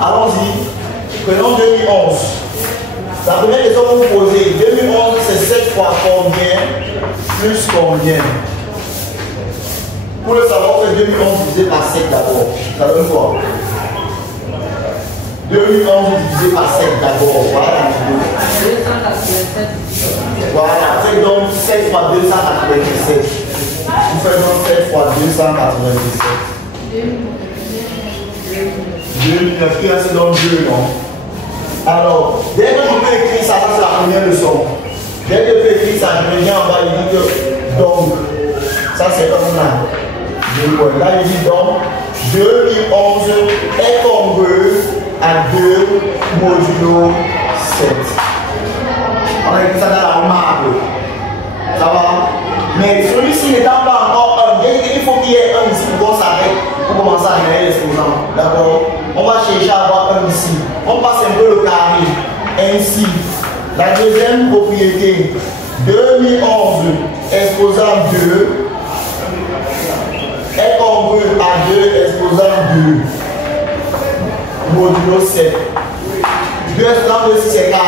Allons-y. Prenons 2011. La première question que vous posez, 2011 c'est 7 fois combien plus combien? Pour le savoir, on fait 2011 divisé par 7 d'abord. Ça donne quoi? 2011 divisé par 7 d'abord. Voilà. 287. Voilà. Fait donc 7 fois 287. Vous faites donc 7 fois 297. 2009, qui c'est dans 2, non? Alors, dès que je peux écrire ça, ça c'est la première leçon. Dès que je peux écrire ça, je me viens en bas, il dit que donc, ça c'est comme là. Là, il dit donc, 2011 est congru à 2 modulo 7. On a écrit ça dans la remarque. Ça va? Mais celui-ci n'étant pas encore 1, il faut qu'il y ait 1 ici pour qu'on s'arrête, pour commencer à générer l'exposant. D'accord? On va chercher à avoir 1 ici. On passe un peu le carré. Ainsi, la deuxième propriété, 2011 exposant 2 est congru à 2 exposant 2 modulo 7. 2 exposant 2 c'est 4.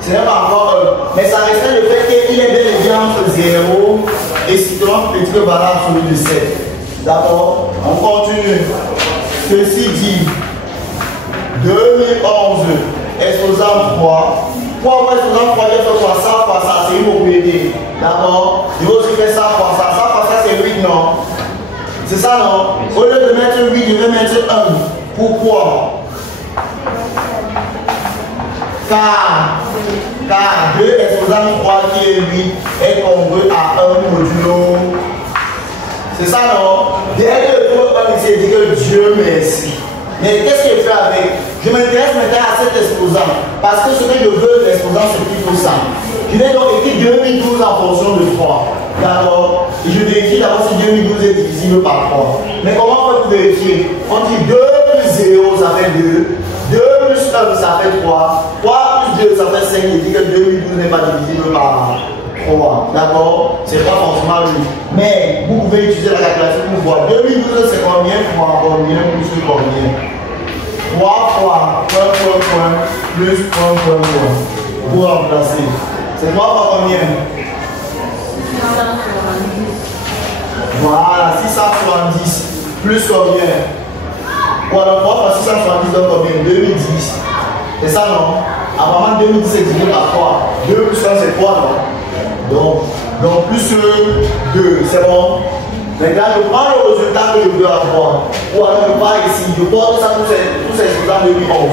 Ce n'est pas encore 1. Mais ça reste le fait qu'il est bel et bien entre 0 et citron petit que valable celui de 7. D'accord? On continue. Ceci dit 2011 exposant 3. Pourquoi exposant 3 il fait quoi? Ça fois ça, c'est une propriété. D'accord? Il faut aussi faire ça fois ça. Ça fois ça, c'est 8, non? C'est ça, non? Au lieu de mettre 8, je vais mettre 1. Pourquoi? Car 2 exposant 3 qui est 8 est congru à 1 modulo. C'est ça, non? Dès que le mot 1 ici dit que Dieu merci. Mais qu'est-ce que je fais avec? Je m'intéresse maintenant à cet exposant. Parce que ce que je veux, l'exposant, c'est plutôt ça. Je vais donc écrire 2012 en fonction de 3. D'accord? Et je vérifie d'abord si 2012 est divisible par 3. Mais comment on peut vérifier? On dit 2 plus 0, ça fait 2. 2 plus 1, ça fait 3. 3 plus 2, ça fait 5. Il dit que 2012 n'est pas divisible par 3. D'accord? C'est pas forcément lui. Mais vous pouvez utiliser la calculation pour voir. 2012, c'est combien fois combien plus combien? 3 fois point, plus point. Pour remplacer. C'est 3 fois combien? 670. Voilà, 670. Plus combien? Voilà, 3 fois 670 donne combien? 2010. C'est ça, non? Apparemment, 2010 c'est divisé par 3. 2 plus 1, c'est 3, non? Donc plus 2, c'est bon? Maintenant, je prends le résultat que je veux avoir. Ou alors, je pars ici, je porte ça tous ces exposants 2011.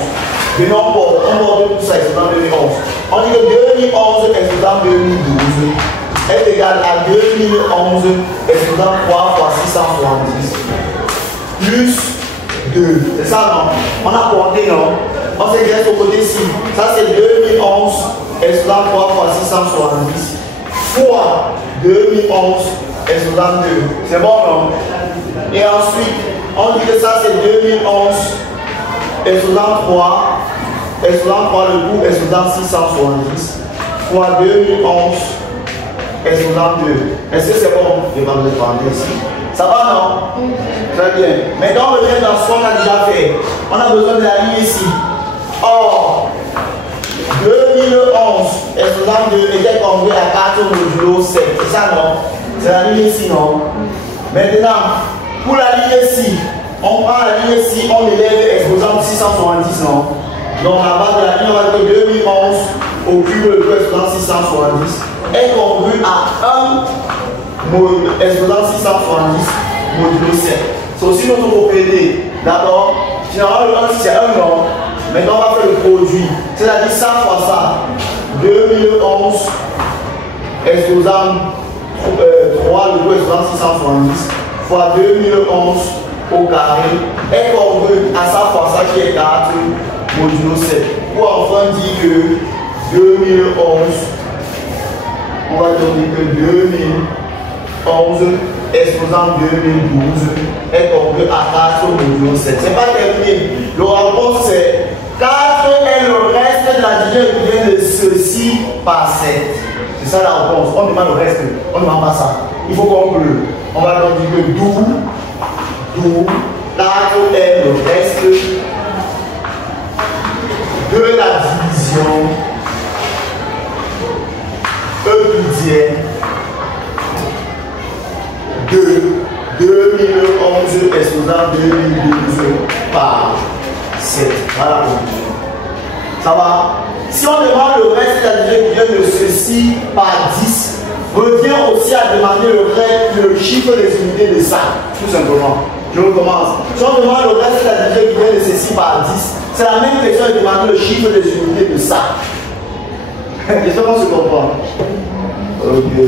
Je n'en porte, on porte tous ces exposants 2011. On dit que 2011 exposant 2012 est égal à 2011 exposant 3 fois 670 plus 2. C'est ça, non? On a porté, non? On s'exerce au côté-ci. Ça, c'est 2011 exposant 3 fois 670 fois 2011 exposant 2. C'est bon, non? Et ensuite, on dit que ça, c'est 2011 exposant 3 le coup exposant 670 fois 2011 exposant 2. Est-ce que c'est bon? Je vais me répondre ici. Ça va, non? Très bien. Maintenant, on revient dans ce qu'on a déjà fait. On a besoin de la ligne ici. Or, 2011 exposant 2 était congru à 4 modulo 7. C'est ça, non? C'est la ligne ici, non? Maintenant, pour la ligne ici, on prend la ligne ici, on élève exposant 670, non? Donc, la base de la ligne, on va dire que 2011 au cube de exposant 670 est congru à 1 exposant 670 modulo 7. C'est aussi notre propriété. D'accord? Finalement, le 1, c'est 1, non? Maintenant, on va faire le produit. C'est-à-dire ça fois ça. 2011 exposant 3, le coup exposant 670 fois 2011 au carré est congru à ça fois ça qui est 4 modulo 7. Pour enfin dire que 2011, on va donner que 2011 exposant 2012 est congru à 4 modulo 7. C'est pas terminé. Le rapport c'est 4 est le reste de la division qui vient de ceci par 7. C'est ça la réponse. On demande le reste. On ne demande pas ça. Il faut conclure. On va donc dire que 12, 4 est le reste de la division euclidienne de 2011 exposant 2012 par 7. Voilà la conclusion. Ça va? Si on demande le reste de la division euclidienne de ceci par 10, revient aussi à demander le chiffre des unités de ça, tout simplement. Je recommence. Si on demande le reste de la division euclidienne de ceci par 10, c'est la même question de demander le chiffre des unités de ça. J'espère qu'on se comprend. Ok.